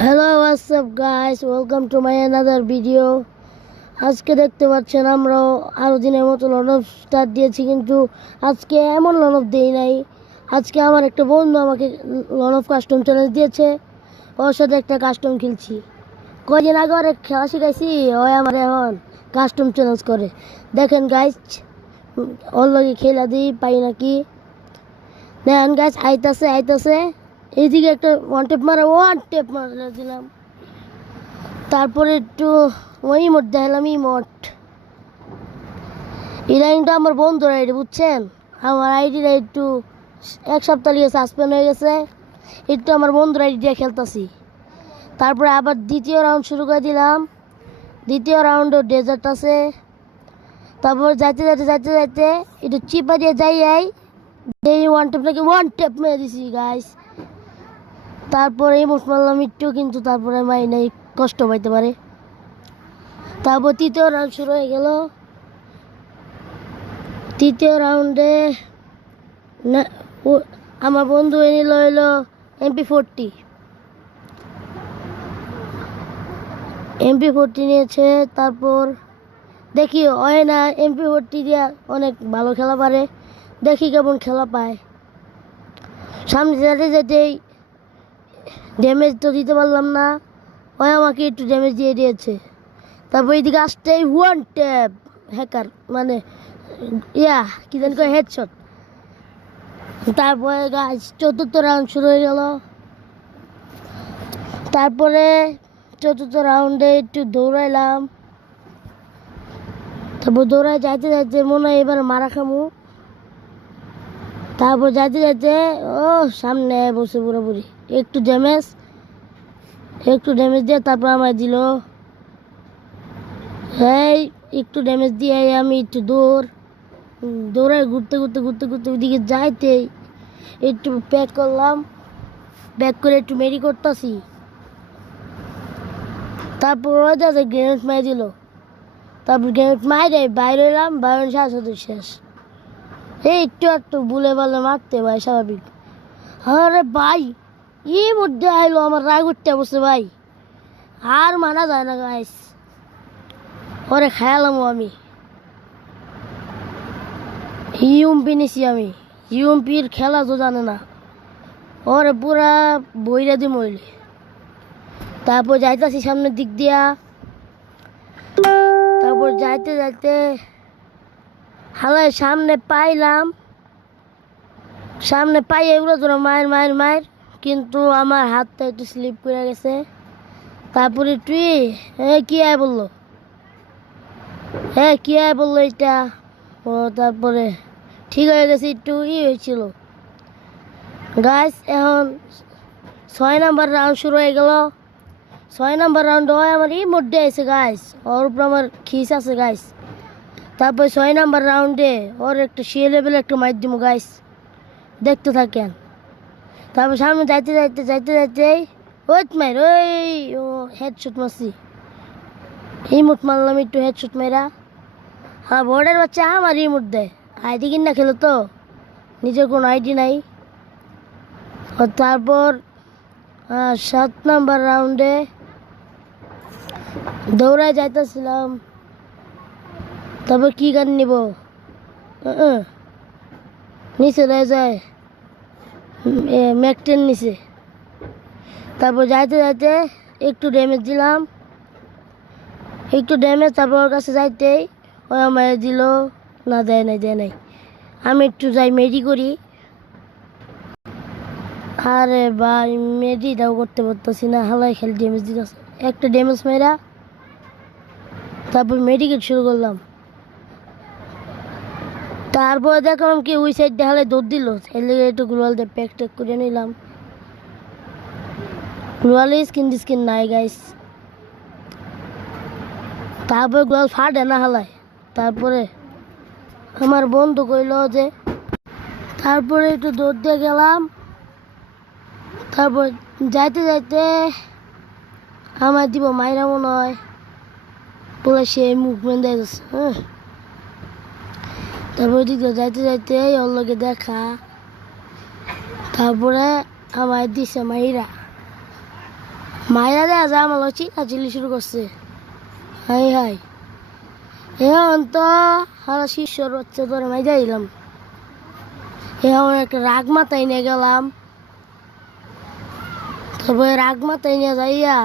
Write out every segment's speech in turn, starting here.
Hello WhatsApp guys, welcome to my another video. আজকে দেখতে পাচ্ছেন আমরাও আরও দিনের মতো লন অফ স্টার্ট দিয়েছি, কিন্তু আজকে এমন লন অফ দেই নাই। আজকে আমার একটা বন্ধু আমাকে লন অফ কাস্টম চ্যালেঞ্জ দিয়েছে, ওর সাথে একটা কাস্টম খেলছি। কদিন আগে ওর খেলা শিখাইছি, ও আমার এখন কাস্টম চ্যালেঞ্জ করে। দেখেন গাইস, ওর লগে খেলা দিই পাই নাকি। দেখেন গাইস, আইতাছে এইদিকে একটা ওয়ান টেপ মারা দিলাম। তারপরে একটু ওই মোট দেখালাম, এই লাইনটা আমার বন্ধুর আইডি, বুঝছেন। আমার আইডিটা একটু এক সপ্তাহ লিগে সাসপেন্ড হয়ে গেছে, একটু আমার বন্ধুর আইডি দিয়ে খেলতেছি। তারপরে আবার দ্বিতীয় রাউন্ড শুরু করে দিলাম। দ্বিতীয় রাউন্ডও ডেজার্ট আছে। তারপর যাইতে একটু চিপা দিয়ে যাই ওয়ান টেপ মেরে দিছি গাইস। তারপরে ইমোট মারলাম একটু, কিন্তু তারপরে মাই নাই, কষ্ট পাইতে পারে। তারপর তৃতীয় রাউন্ড শুরু হয়ে গেল। তৃতীয় রাউন্ডে আমার বন্ধু এনে হইলো MP40 নিয়েছে। তারপর দেখি হয় না, MP40 দিয়ে অনেক ভালো খেলা পারে, দেখি কেমন খেলা পায়। সামনে যেতেই ড্যামেজ তো দিতে পারলাম না, ওই আমাকে একটু ড্যামেজ দিয়ে দিয়েছে। তারপর এইদিকে আসতেই ওয়ান ট্যাপ হ্যাকার, মানে কি জানি কয়, হেডশট। তারপরে গাছ চতুর্থ রাউন্ড শুরু হয়ে গেল। তারপরে চতুর্থ রাউন্ডে একটু দৌড়াইলাম। তারপর দৌড়ায় যাইতে মনে হয় এবার মারা খামু। তারপর যাইতে ও সামনে বসে পুরোপুরি একটু ড্যামেজ দিয়ে তারপর আমায় দিল। হ্যাঁ, একটু ড্যামেজ দিয়ে আমি একটু দৌড়ায় ঘুরতে ওইদিকে যাইতেই একটু প্যাক করলাম, ব্যাক করে একটু মেরি করতেছি। তারপর ওই দাদা গ্রেনেড মারি দিল। তারপর গ্রেনেড মাইরে বাইরে এলাম, বাইরে সাথে শেষ। এই একটু বুলে বলে মারতে ভাই, স্বাভাবিক। আরে ভাই, মধ্যে আইলো, আমার রাগ উঠতে বসে ভাই, আর মানা যায় না গাইস। ওরে খেয়ালাম আমি ইউএমপি নিছি, আমি ইউএমপির খেলা তো জানে না, ওরে পুরা বইরা দি মইলে। তারপর যাইতাছি সামনের দিক দিয়া। তারপর যাইতে হালায় সামনে পাই এগুলো তোরা মায়ের, কিন্তু আমার হাতটা একটু স্লিপ করে গেছে। তারপরে তুই কি আয় বললো এটা। ও তারপরে ঠিক হয়ে গেছে, একটু হয়েছিল গাইস। এখন 6 নাম্বার রাউন্ড শুরু হয়ে গেল। 6 নাম্বার রাউন্ড হয় আমার মধ্যে আছে গাইস, ওর উপর আমার খিস আছে গাইস। তারপর 6 নাম্বার রাউন্ডে ওর একটা সে লেভেল একটা মাইর দিব গাইস, দেখতে থাকেন। তারপর সামনে যাইতে ওই হেডশট মারছি, ইমোট মারলাম একটু হেডশট মেরা। হ্যাঁ, বোর্ডের বাচ্চা আমার ইমোট দেয়, আইডি কিনা খেলো তো, নিজের কোনো আইডি নাই। তারপর 7 নাম্বার রাউন্ডে দৌড়ায় যাইতেছিলাম। তারপর কি গান নিব, নিচে রয়ে যায় ম্যাক 10 নিচে। তারপর যাইতে একটু ড্যামেজ দিলাম, তারপর ওর কাছে যাইতেই ওই আমায় দিল না, দেয় নাই। আমি একটু যাই মেডি করি। আরে ভাই, মেডিটাও করতে পারতেছি না, হালাই খেল ড্যামেজ দিতেছে। একটা ড্যামেজ মেরা তারপর মেডিকেট শুরু করলাম। তারপর দেখলাম কি ওই সাইড দেখালে দৌড় দিল, এর লেগে একটু গ্লোয়াল দিয়ে প্যাক ট্যাক করে নিলাম। গ্লোয়ালে স্কিন নাই গাইস। তারপর গ্লোয়াল ফাটে না হালায়। তারপরে আমার বন্ধু কইল যে, তারপরে একটু দৌড় দিয়ে গেলাম। তারপর যাইতে আমার দিব মাইরা মনে হয় বলে সে মুভমেন্ট দিয়ে গেছে। তারপর দিকে যাইতে ওর লগে দেখা। তারপরে আমার দিছে মাইরা, মায়েরা দেয়া যায় আমার চিল্লাচিল্লি শুরু করছে। হাই হাই, এখন তো হারা শিষ্যর বাচ্চা ধরে মাই যাইলাম। এখন একটা রাগ মাথায় নিয়ে গেলাম, তারপরে রাগ মাথায় নিয়ে যাইয়া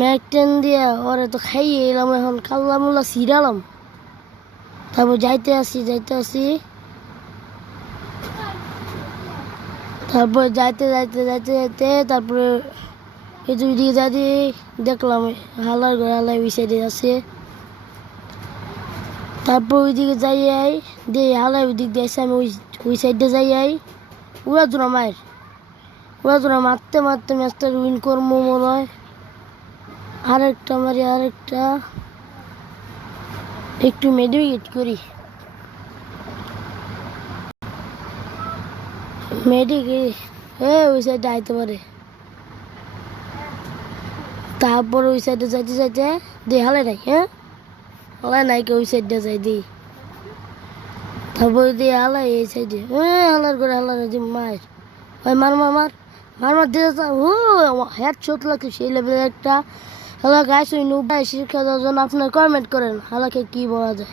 ম্যাকটেন দিয়ে ওরে তো খাইয়ে এলাম। এখন কাল্লা মুল্লা ছিড়ালাম, তারপর যাইতে আসি, তারপরে যাইতে তারপরে এই দুই দিকে যাইতে দেখলাম হালার ঘরে হালাই ওই সাইডে আছে। তারপর ওইদিকে যাইয়াই দিয়ে হালাই ওই দিক দিয়ে আসে, আমি ওই সাইডে যাইয়াই উড়া দুরা মারতে ম্যাচটা উইন করবো মনে হয়। আরেকটা মারি, একটু মেডিকেট করি। ওই সাইডে আইতে পারে। তারপর ওই সাইডে যাইতে দিয়ে হালাই নাই, হালাই নাই ওই সাইডে যাই দিই। তারপর দিয়ে হালাই এই সাইডে হালার করে মায়ের ওই মার দিয়ে হেড শট লাগছে সেই লেভেলের একটা। হ্যালো গাইস, ওই নুবাই শিক্ষা দেওয়ার জন্য আপনার কমেন্ট করেন হালাকে কি বলা যায়।